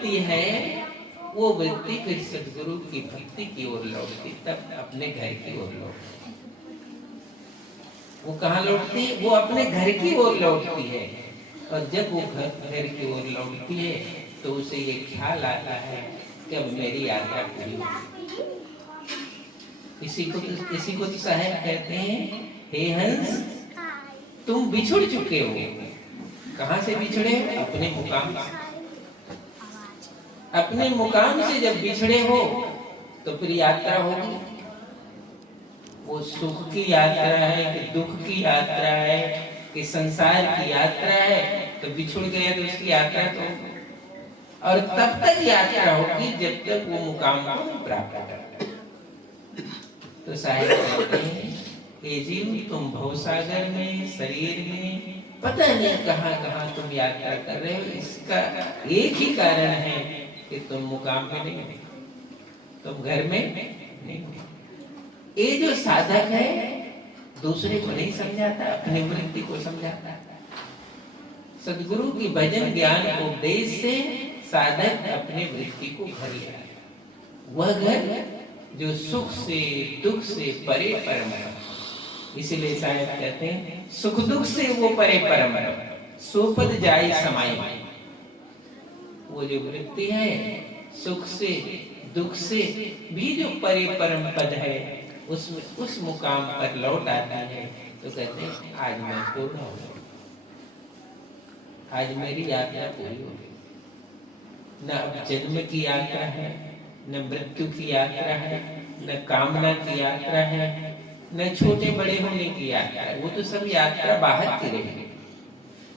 वृत्ति है वो वृत्ति फिर सदगुरु की भक्ति की ओर लौटती, तब अपने घर की ओर लौटती। वो कहाँ लौटती है? वो अपने घर की ओर लौटती है। और जब वो घर की ओर लौटती है तो उसे ये ख्याल आता है कि अब मेरी यात्रा पूरी होगी। इसी को तो साहब कहते हैं, हे हंस तुम बिछुड़ चुके हो। कहाँ से बिछड़े? अपने मुकाम से। अपने मुकाम से जब बिछड़े हो तो फिर यात्रा होगी। वो सुख की यात्रा है कि दुख की यात्रा है कि संसार की यात्रा है, तो बिछुड़ गए तो उसकी यात्रा तो होगी। और तब तक यात्रा होगी जब तक वो मुकाम को प्राप्त करता। तो साहिब कहते हैं, ये जीव तुम भवसागर में, शरीर में पता नहीं कहाँ कहाँ तुम यात्रा कर रहे हो। इसका एक ही कारण है कि तुम मुकाम में नहीं हो, तुम घर में नहीं हो। ये जो साधक है दूसरे को नहीं समझाता, अपनी वृत्ति को समझाता। सदगुरु की भजन ज्ञान उपदेश से साधक अपने वृत्ति को घर ले आए। वह घर जो सुख से दुख से परे परम है। इसीलिए साहब कहते हैं, सुख दुख से वो परे परम है, सोपद जाए समाई। वो जो वृत्ति है सुख से दुख से भी जो परे परम पद है, उस मुकाम पर लौट आता है। तो कहते हैं, आज मैं पूर्ण हो गया, आज मेरी यात्रा पूरी हो गई। न अब जन्म की यात्रा है, न मृत्यु की यात्रा है, न कामना की यात्रा है, न छोटे बड़े होने की यात्रा है। वो तो सब यात्रा बाहर की रहेगी।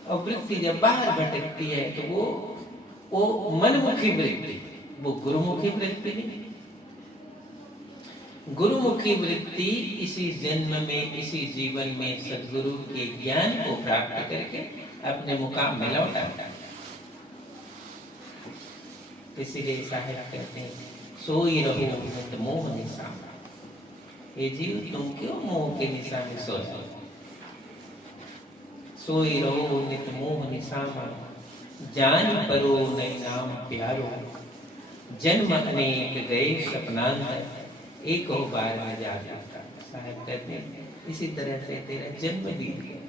और वृत्ति जब बाहर भटकती है तो वो मनमुखी वृत्ति, वो गुरुमुखी वृत्ति नहीं। गुरुमुखी वृत्ति इसी जन्म में, इसी जीवन में सद्गुरु के ज्ञान को प्राप्त करके अपने मुकाम में लौटाता। इसीलिए साहिब कहते हैं, सोई रहो नित मोह निशा। ये जीव तुम क्यों मोह के निशा में सोचो? सोई रहो नित मोह निशा, जान परो नई नाम प्यारो। जन्म अनेक गए सपनांतर, एक हो बार में जा जाता। साहब कहते हैं, इसी तरह से तेरा जन्म बीत गया।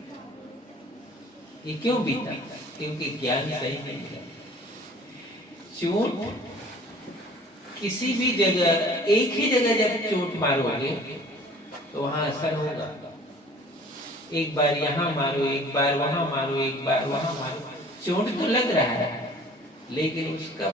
ये क्यों बीता? क्योंकि ज्ञान सही नहीं है। चोट किसी भी जगह, एक ही जगह जब चोट मारोगे तो वहां असर होगा। एक बार यहाँ मारो, एक बार वहां मारो, एक बार वहां मारो, चोट तो लग रहा है लेकिन उसका